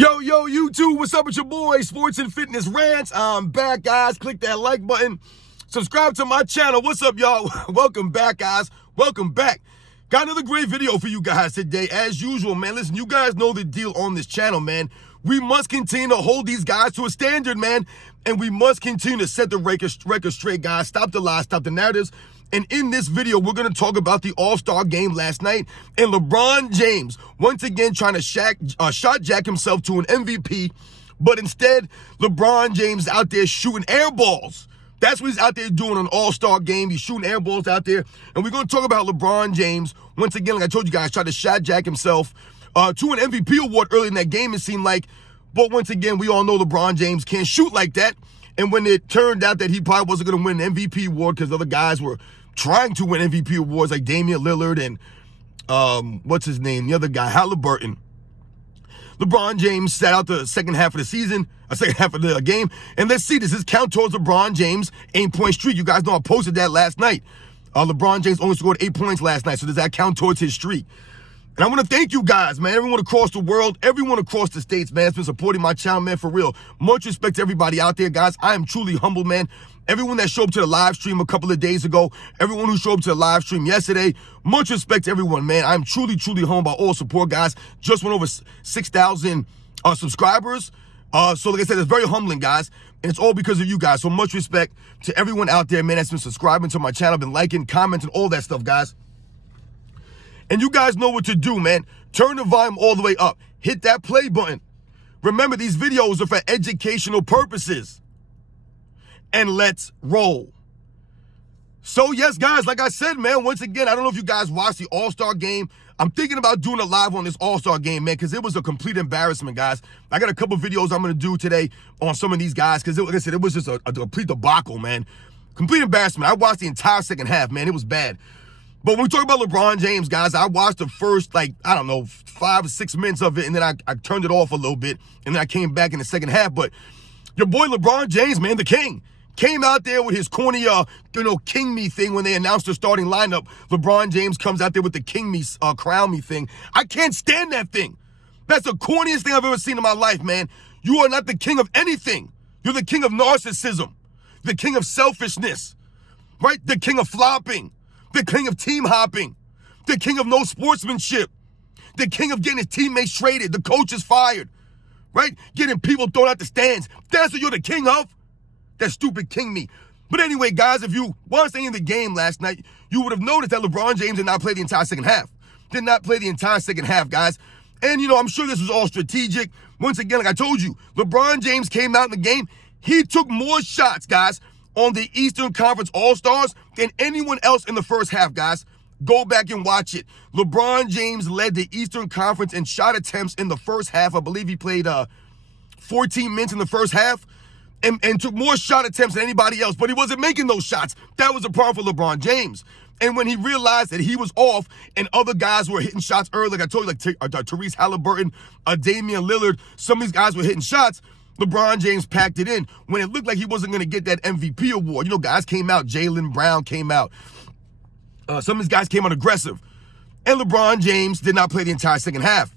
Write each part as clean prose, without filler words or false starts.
Yo, YouTube, what's up with your boy, Sports and Fitness Rants? I'm back, guys. Click that like button. Subscribe to my channel. What's up, y'all? Welcome back, guys. Welcome back. Got another great video for you guys today. As usual, man, listen, you guys know the deal on this channel, man. We must continue to hold these guys to a standard, man. And we must continue to set the record straight, guys. Stop the lies, stop the narratives. And in this video, we're going to talk about the All-Star game last night and LeBron James once again trying to shot jack himself to an MVP. But instead, LeBron James out there shooting air balls. That's what he's out there doing on All-Star game. He's shooting air balls out there. And we're going to talk about LeBron James. Once again, like I told you guys, tried to shot jack himself to an MVP award early in that game, it seemed like. But once again, we all know LeBron James can't shoot like that. And when it turned out that he probably wasn't going to win an MVP award because other guys were trying to win MVP awards like Damian Lillard and what's his name, the other guy, Halliburton, LeBron James sat out the second half of the game. And let's see, this is count towards LeBron James' 8-point streak. You guys know I posted that last night. LeBron James only scored 8 points last night, so does that count towards his streak? And I want to thank you guys, man, everyone across the world, everyone across the states, man, has been supporting my channel, man, for real. Much respect to everybody out there, guys. I am truly humbled, man. Everyone that showed up to the live stream a couple of days ago, everyone who showed up to the live stream yesterday, much respect to everyone, man. I'm truly humbled by all support, guys. Just went over 6,000 subscribers. So like I said, it's very humbling, guys. And it's all because of you guys. So much respect to everyone out there, man, that's been subscribing to my channel, been liking, commenting, all that stuff, guys. And you guys know what to do, man. Turn the volume all the way up. Hit that play button. Remember, these videos are for educational purposes. And let's roll. So, yes, guys, like I said, man, once again, I don't know if you guys watched the All-Star game. I'm thinking about doing a live on this All-Star game, man, because it was a complete embarrassment, guys. I got a couple videos I'm going to do today on some of these guys because, like I said, it was just a complete debacle, man. Complete embarrassment. I watched the entire second half, man. It was bad. But when we talk about LeBron James, guys, I watched the first, 5 or 6 minutes of it, and then I turned it off a little bit, and then I came back in the second half. But your boy LeBron James, man, the king, came out there with his corny, king me thing when they announced the starting lineup. LeBron James comes out there with the king me, crown me thing. I can't stand that thing. That's the corniest thing I've ever seen in my life, man. You are not the king of anything. You're the king of narcissism, the king of selfishness, right? The king of flopping. The king of team hopping, the king of no sportsmanship, the king of getting his teammates traded, the coach is fired, right? Getting people thrown out the stands. That's what you're the king of? That stupid king me. But anyway, guys, if you watched any of the game last night, you would have noticed that LeBron James did not play the entire second half. Did not play the entire second half, guys. And, I'm sure this was all strategic. Once again, like I told you, LeBron James came out in the game. He took more shots, guys, on the Eastern Conference All-Stars than anyone else in the first half, guys. Go back and watch it. LeBron James led the Eastern Conference in shot attempts in the first half. I believe he played 14 minutes in the first half and took more shot attempts than anybody else, but he wasn't making those shots. That was a problem for LeBron James. And when he realized that he was off and other guys were hitting shots early, like I told you, like Therese Halliburton, Damian Lillard, some of these guys were hitting shots, LeBron James packed it in when it looked like he wasn't going to get that MVP award. Guys came out. Jaylen Brown came out. Some of these guys came out aggressive. And LeBron James did not play the entire second half.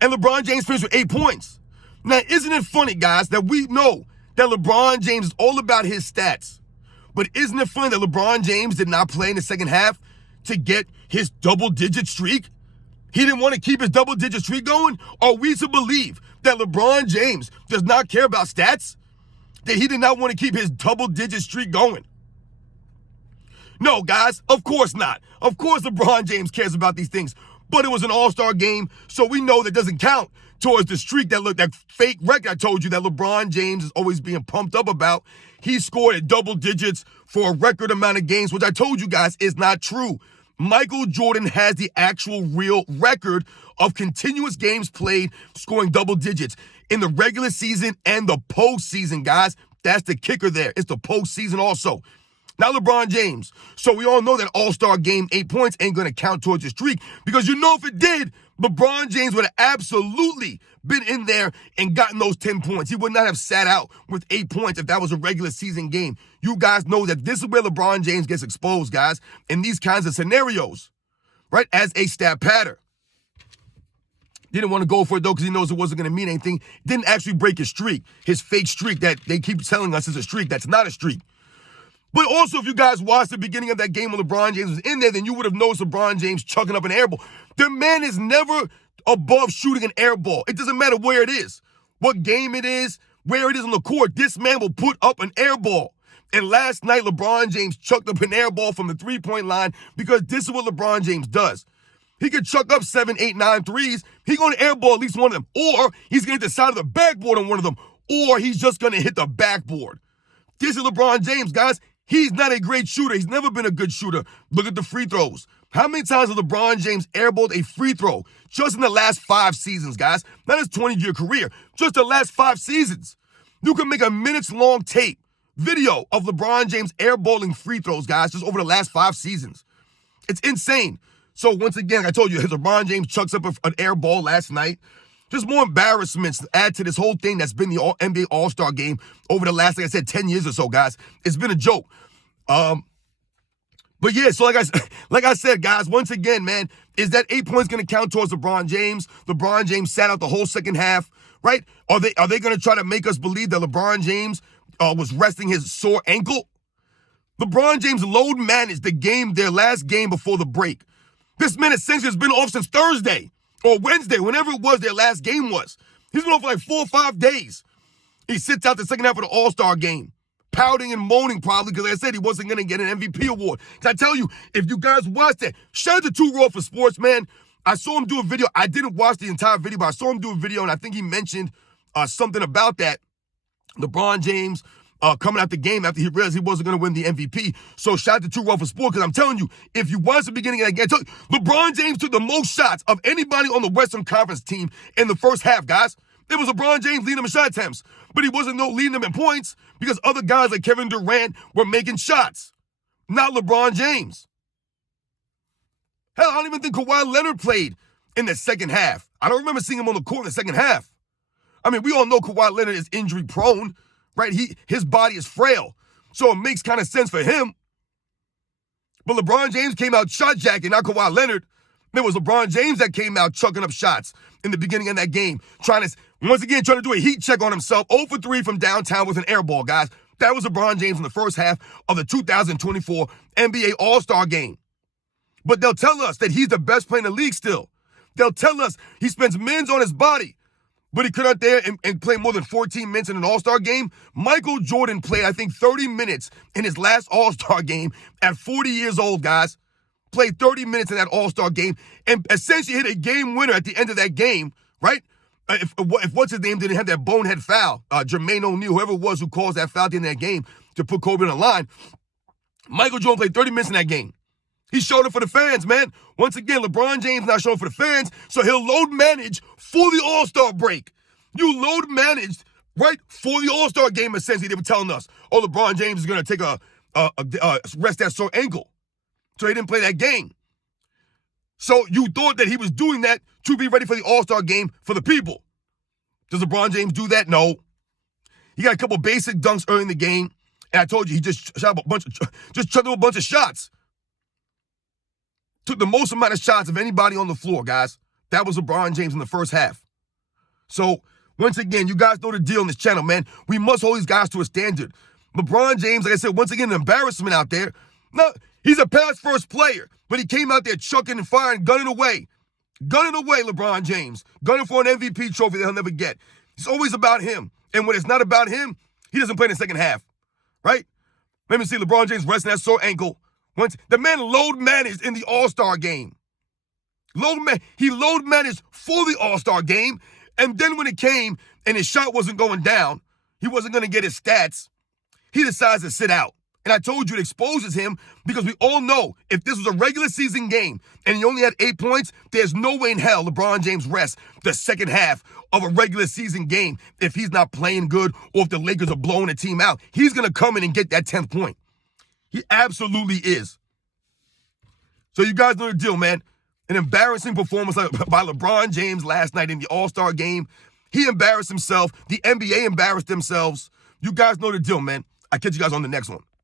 And LeBron James finished with 8 points. Now, isn't it funny, guys, that we know that LeBron James is all about his stats? But isn't it funny that LeBron James did not play in the second half to get his double-digit streak? He didn't want to keep his double-digit streak going? Are we to believe that LeBron James does not care about stats? That he did not want to keep his double-digit streak going? No, guys, of course not. Of course LeBron James cares about these things. But it was an all-star game, so we know that doesn't count towards the streak that fake record I told you that LeBron James is always being pumped up about. He scored at double digits for a record amount of games, which I told you guys is not true. Michael Jordan has the actual real record of continuous games played, scoring double digits in the regular season and the postseason, guys. That's the kicker there. It's the postseason also. Now LeBron James. So we all know that All-Star game 8 points ain't going to count towards the streak because if it did, LeBron James would have absolutely been in there and gotten those 10 points. He would not have sat out with 8 points if that was a regular season game. You guys know that this is where LeBron James gets exposed, guys, in these kinds of scenarios, right, as a stat pattern. He didn't want to go for it, though, because he knows it wasn't going to mean anything. Didn't actually break his streak, his fake streak that they keep telling us is a streak. That's not a streak. But also, if you guys watched the beginning of that game when LeBron James was in there, then you would have noticed LeBron James chucking up an air ball. The man is never above shooting an air ball. It doesn't matter where it is, what game it is, where it is on the court. This man will put up an air ball. And last night, LeBron James chucked up an air ball from the three-point line because this is what LeBron James does. He could chuck up 7, 8, 9 threes. He's going to airball at least one of them. Or he's going to hit the side of the backboard on one of them. Or he's just going to hit the backboard. This is LeBron James, guys. He's not a great shooter. He's never been a good shooter. Look at the free throws. How many times has LeBron James airballed a free throw just in the last 5 seasons, guys? Not his 20-year career, just the last 5 seasons. You can make a minutes-long tape video of LeBron James airballing free throws, guys, just over the last 5 seasons. It's insane. So once again, like I told you, LeBron James chucks up an air ball last night. Just more embarrassments to add to this whole thing that's been the NBA All-Star game over the last, like I said, 10 years or so, guys. It's been a joke. But yeah, so like I said, guys, once again, man, is that 8 points going to count towards LeBron James? LeBron James sat out the whole second half, right? Are they going to try to make us believe that LeBron James was resting his sore ankle? LeBron James load managed the game, their last game before the break. This man essentially has been off since Thursday or Wednesday, whenever it was their last game was. He's been off for like 4 or 5 days. He sits out the second half of the All-Star game, pouting and moaning probably because, like I said, he wasn't going to get an MVP award. Because I tell you, if you guys watched that, shout out to Two Raw for Sports, man. I saw him do a video. I didn't watch the entire video, but I saw him do a video, and I think he mentioned something about that. LeBron James coming out the game after he realized he wasn't going to win the MVP. So shout out to Two Raw for Sports, because I'm telling you, if you watch the beginning of that game, LeBron James took the most shots of anybody on the Western Conference team in the first half, guys. It was LeBron James leading them in shot attempts, but he wasn't leading them in points because other guys like Kevin Durant were making shots, not LeBron James. Hell, I don't even think Kawhi Leonard played in the second half. I don't remember seeing him on the court in the second half. I mean, we all know Kawhi Leonard is injury prone, right? His body is frail, so it makes kind of sense for him. But LeBron James came out shot jacking, not Kawhi Leonard. It was LeBron James that came out chucking up shots in the beginning of that game, trying to do a heat check on himself, 0 for 3 from downtown with an air ball, guys. That was LeBron James in the first half of the 2024 NBA All-Star game. But they'll tell us that he's the best player in the league still. They'll tell us he spends millions on his body, but he could out there and play more than 14 minutes in an All-Star game. Michael Jordan played, I think, 30 minutes in his last All-Star game at 40 years old, guys. Played 30 minutes in that All-Star game and essentially hit a game winner at the end of that game, right? If what's his name didn't have that bonehead foul, Jermaine O'Neal, whoever it was who caused that foul at the end of that game to put Kobe on the line, Michael Jordan played 30 minutes in that game. He showed it for the fans, man. Once again, LeBron James not showing for the fans, so he'll load manage for the All-Star break. You load managed, right, for the All-Star game, essentially. They were telling us, oh, LeBron James is going to take a rest that sore ankle. So he didn't play that game. So you thought that he was doing that to be ready for the All-Star game for the people. Does LeBron James do that? No. He got a couple basic dunks early in the game, and I told you he just chucked up a bunch of shots. Took the most amount of shots of anybody on the floor, guys. That was LeBron James in the first half. So once again, you guys know the deal on this channel, man. We must hold these guys to a standard. LeBron James, like I said, once again, an embarrassment out there. No, he's a pass-first player, but he came out there chucking and firing, gunning away. Gunning away, LeBron James. Gunning for an MVP trophy that he'll never get. It's always about him. And when it's not about him, he doesn't play in the second half, right? Let me see LeBron James resting that sore ankle. Once the man load managed in the All-Star game. He load managed for the All-Star game, and then when it came and his shot wasn't going down, he wasn't going to get his stats, he decides to sit out. And I told you it exposes him because we all know if this was a regular season game and he only had 8 points, there's no way in hell LeBron James rests the second half of a regular season game if he's not playing good or if the Lakers are blowing a team out. He's going to come in and get that 10th point. He absolutely is. So you guys know the deal, man. An embarrassing performance by LeBron James last night in the All-Star game. He embarrassed himself. The NBA embarrassed themselves. You guys know the deal, man. I'll catch you guys on the next one.